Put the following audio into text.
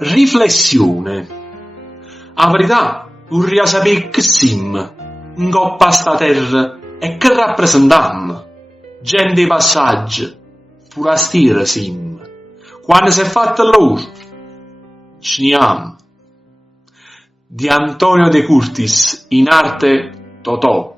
Riflessione. A verità, vorrei sapere che siamo, in coppa sta terra, e che rappresentiamo. Gente di passaggio, forastiera siamo. Quando si è fatto l'oro, ciniamo. Di Antonio De Curtis, in arte Totò.